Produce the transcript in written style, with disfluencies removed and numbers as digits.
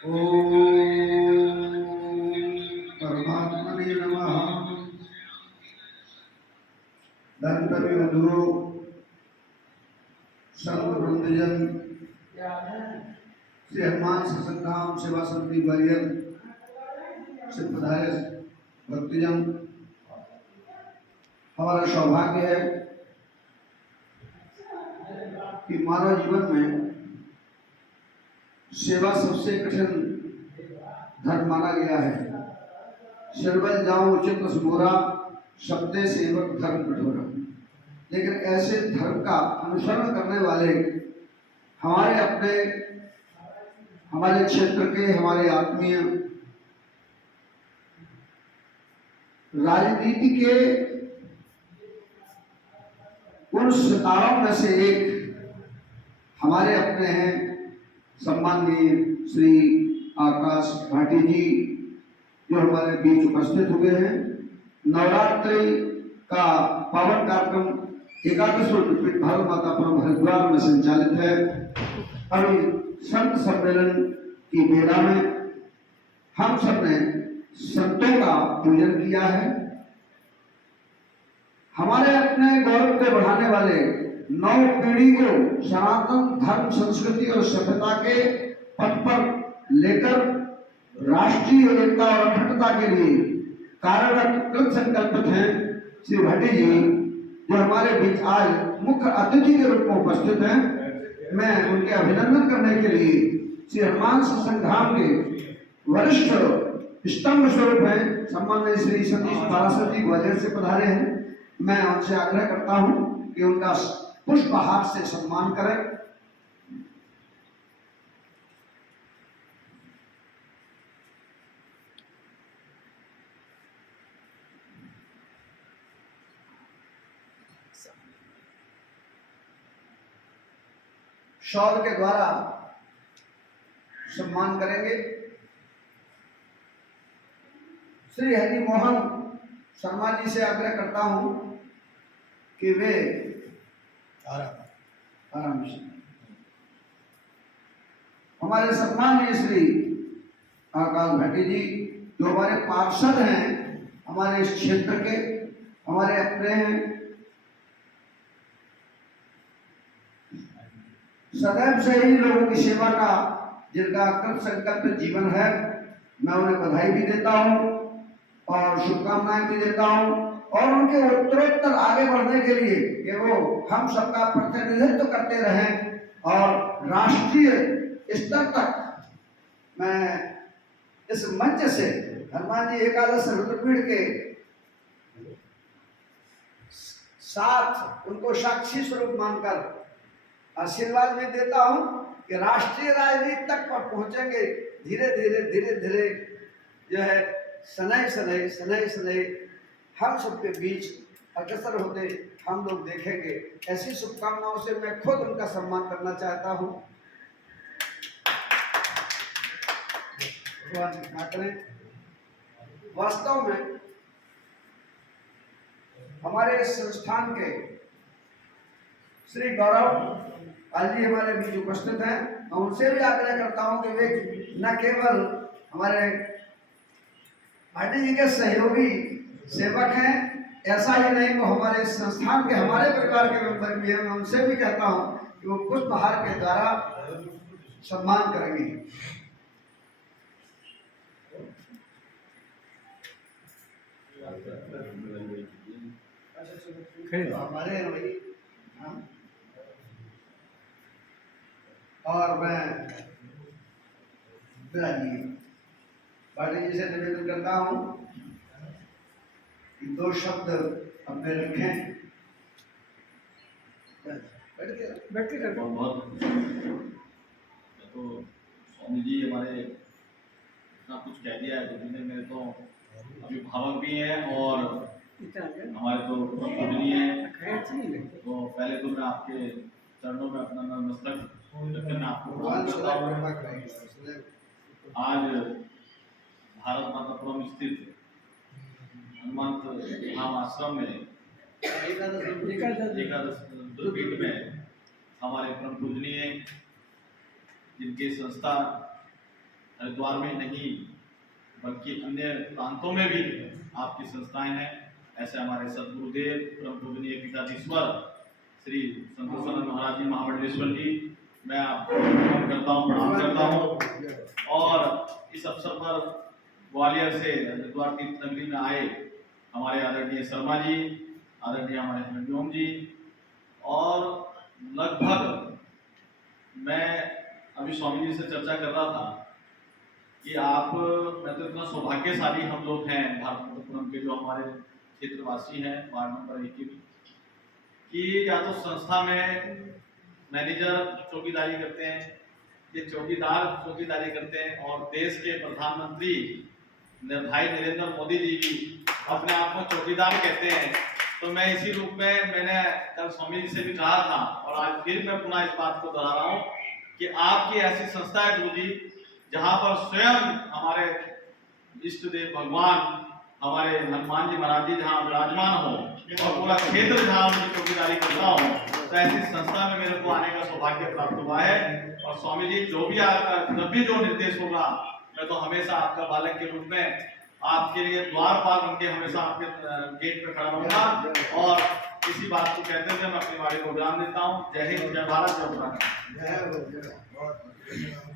ओम परमात्मने नमः। धन्वन्तरि गुरु संत वृंदजन श्री हनुमान सत्संग सेवा समिति ग्वालियर से पधारे भक्तजन, हमारा सौभाग्य है कि मानव जीवन में सेवा सबसे कठिन धर्म माना गया है। सिरबल जाऊं उचित सुमोरा, शब्दे सेवक धर्म कठोरा। लेकिन ऐसे धर्म का अनुसरण करने वाले हमारे अपने, हमारे क्षेत्र के, हमारे आत्मीय, राजनीति के उन सितारों में से एक हमारे अपने हैं सम्माननीय श्री आकाश भाटी जी, जो हमारे बीच उपस्थित हुए हैं। नवरात्रि का पावन कार्यक्रम एकादश रूपपीठ भारत माता पुरम हरिद्वार में संचालित है। अभी संत सम्मेलन की बेला में हम सब ने संतों का पूजन किया है। हमारे अपने गौरव को बढ़ाने वाले नौ पीढ़ी को सनातन धर्म, संस्कृति और सभ्यता के पथ पर लेकर राष्ट्रीय एकता और अखंडता के लिए कार्यरत कृत संकल्पित हैं श्री भट्टी जी, जो हमारे बीच आज मुख्य अतिथि के रूप में उपस्थित हैं। मैं उनके अभिनंदन करने के लिए श्री हनुमान सत्संग धाम के वरिष्ठ स्तंभ स्वरूप हैं सम्माननीय श्री सतीश पाराशर जी ग्वालियर से पधारे हैं। मैं उनसे आग्रह करता हूं कि उनका पुष्पहार से सम्मान करें। शॉल के द्वारा सम्मान करेंगे। श्री हरि मोहन शर्मा जी से आग्रह करता हूं कि वे आराम से हमारे सम्माननीय श्री आकाश भाटी जी, जो हमारे पार्षद हैं, हमारे इस क्षेत्र के, हमारे अपने हैं, सदैव से ही लोगों की सेवा का जिनका कृत संकल्प जीवन है, मैं उन्हें बधाई भी देता हूं और शुभकामनाएं भी देता हूं और उनके उत्तरोत्तर आगे बढ़ने के लिए कि वो हम सबका प्रतिनिधित्व करते रहें और राष्ट्रीय स्तर तक मैं इस मंच से हनुमान जी एकादश रुद्रपीठ के साथ उनको साक्षी स्वरूप मानकर आशीर्वाद भी देता हूं कि राष्ट्रीय राजनीति तक पर पहुंचेंगे। धीरे धीरे जो है सनई हम सबके बीच अग्रसर होते हम लोग देखेंगे। ऐसी शुभकामनाओं से मैं खुद उनका सम्मान करना चाहता हूं। वास्तव में हमारे संस्थान के श्री गौरव आज जी हमारे बीच उपस्थित हैं। मैं उनसे भी आग्रह करता हूं कि वे न केवल हमारे भाटी जी के सहयोगी सेवक हैं, ऐसा ही नहीं, वो हमारे संस्थान के, हमारे परिवार के मेंबर भी हैं। मैं उनसे भी कहता हूं कि वो पुष्पहार के द्वारा सम्मान करेंगे। हमारे वही और मैं भाटी जी से निवेदन करता हूं कि दो शब्द अपने रखें। बैठ के बहुत तो स्वामी जी हमारे इतना कुछ कह दिया है, तो मेरे तो अभिभावक भी हैं और हमारे तो पूजनीय हैं। तो पहले तो मैं आपके चरणों में अपना नतमस्तक रखकर मैं आपको प्रणाम करता हूँ। आज भारत मातापुरम स्थित हनुमंत धाम आश्रम में एकादश रुद्रपीठ में हमारे परम पूजनीय जिनके संस्था हरिद्वार में नहीं बल्कि अन्य प्रांतों में भी आपकी संस्थाएं हैं। ऐसे हमारे सदगुरुदेव परम पूजनीय पीठाधीश्वर श्री संतोषानंद महाराज जी महामंडलेश्वर जी, मैं आपको नमन करता हूँ, प्रणाम करता हूँ। और इस अवसर पर ग्वालियर से हरिद्वार तीर्थ नगरी में आए हमारे आदरणीय शर्मा जी, आदरणीय हमारे हरिओम जी, और लगभग मैं अभी स्वामी जी से चर्चा कर रहा था कि मैं तो इतना सौभाग्यशाली हम लोग हैं भारतपुरम के जो हमारे क्षेत्रवासी हैं वार्ड नंबर 21 कि या तो संस्था में मैनेजर चौकीदारी करते हैं, ये चौकीदार चौकीदारी करते हैं, और देश के प्रधानमंत्री भाई नरेंद्र मोदी जी भी अपने आप को चौकीदार कहते हैं। तो मैं इसी रूप में मैंने कल स्वामी जी से भी कहा था और आज फिर मैं पुनः इस बात को दोहरा रहा हूँ कि आपकी ऐसी संस्था है गुरु जी जहाँ पर स्वयं हमारे इष्ट देव भगवान हमारे हनुमान जी महाराज जी जहाँ विराजमान हो और पूरा क्षेत्र जहाँ उनकी चौकीदारी करता हो, तो ऐसी संस्था में मेरे को आने का सौभाग्य प्राप्त हुआ है। और स्वामी जी जो भी आपका जब भी जो निर्देश होगा, मैं तो हमेशा आपका बालक के रूप में आपके लिए द्वारपाल बन के हमेशा आपके गेट पे खड़ा रहूंगा। और इसी बात को कहते हुए मैं अपनी वाणी को विराम देता हूँ। जय हिंद, जय भारत, जय उत्तराखंड।